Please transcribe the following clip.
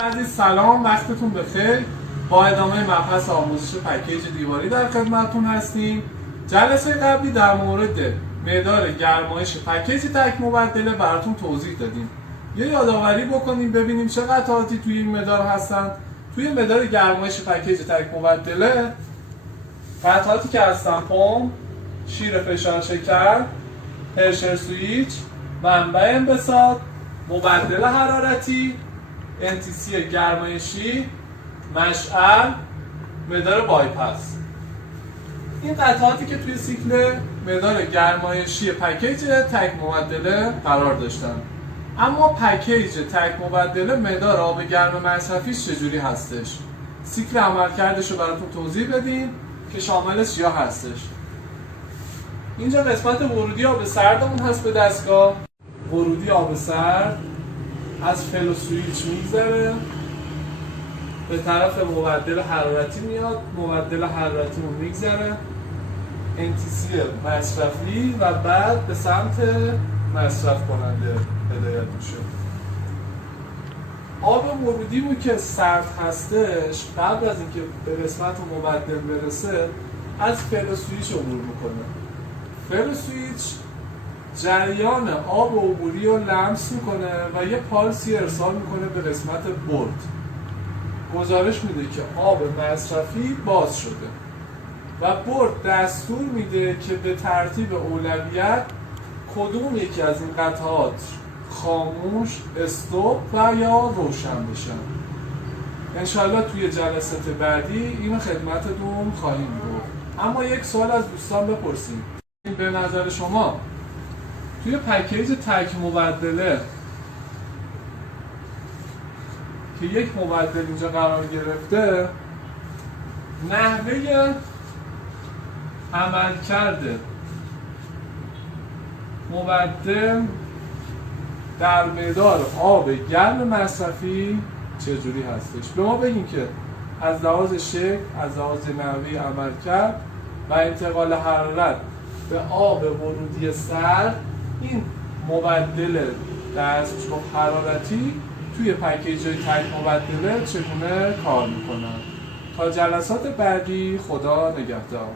عزیز سلام، وقتتون بخیر. با ادامه مبحث آموزش پکیج دیواری در خدمتتون هستیم. جلسه قبلی در مورد مقدار گرمایش پکیج تک مبدله براتون توضیح دادیم. یه یادآوری بکنیم ببینیم چه قطعاتی توی این مقدار هستن. توی مقدار گرمایش پکیج تک مبدله قطعاتی که هستن: پمپ، شیر فشار شکر، پرشر سویچ، منبع انبساط، مبدل حرارتی، انتیسی گرمایشی، مشعل، مقدار بایپاس. این قطعاتی که توی سیکل مقدار گرمایشی پکیج تک مبدله قرار داشتن. اما پکیج تک مبدله مقدار آب گرم مصرفیش چجوری هستش؟ سیکل عملکردش رو براتون توضیح بدیم که شامل چیا هستش. اینجا قسمت ورودی آب سردمون هست به دستگاه. ورودی آب سرد از فلو سویچ میگذره به طرف مبدل حرارتی میاد، مبدل حرارتیمون میگذره انتیسی مصرفی و بعد به سمت مصرف کننده هدایت میشه. آب ورودیمون که سرد هستش قبل از اینکه به قسمت مبدل برسه از فلو سویچ عبور میکنه. فلو سویچ جریان آب عبوری رو لمس میکنه و یه پالسی ارسال میکنه به قسمت برد. گزارش میده که آب مصرفی باز شده و برد دستور میده که به ترتیب اولویت کدوم یکی از این قطعات خاموش، استوب و یا روشن بشن. انشالله توی جلسات بعدی اینو خدمتتون خواهیم گفت. اما یک سوال از دوستان بپرسیم: به نظر شما توی پکیج تک مبدله که یک مبدل اینجا قرار گرفته نحوه عملکرد مبدل در مقدار آب گرم مصرفی چجوری هستش؟ به ما بگین که از لحاظ شکل، از لحاظ نحوه عملکرد و انتقال حرارت به آب ورودی سرد این مبدل دستگاه حرارتی توی پکیج تک مبدله چگونه کار میکنن. تا جلسات بعدی، خدا نگهدار.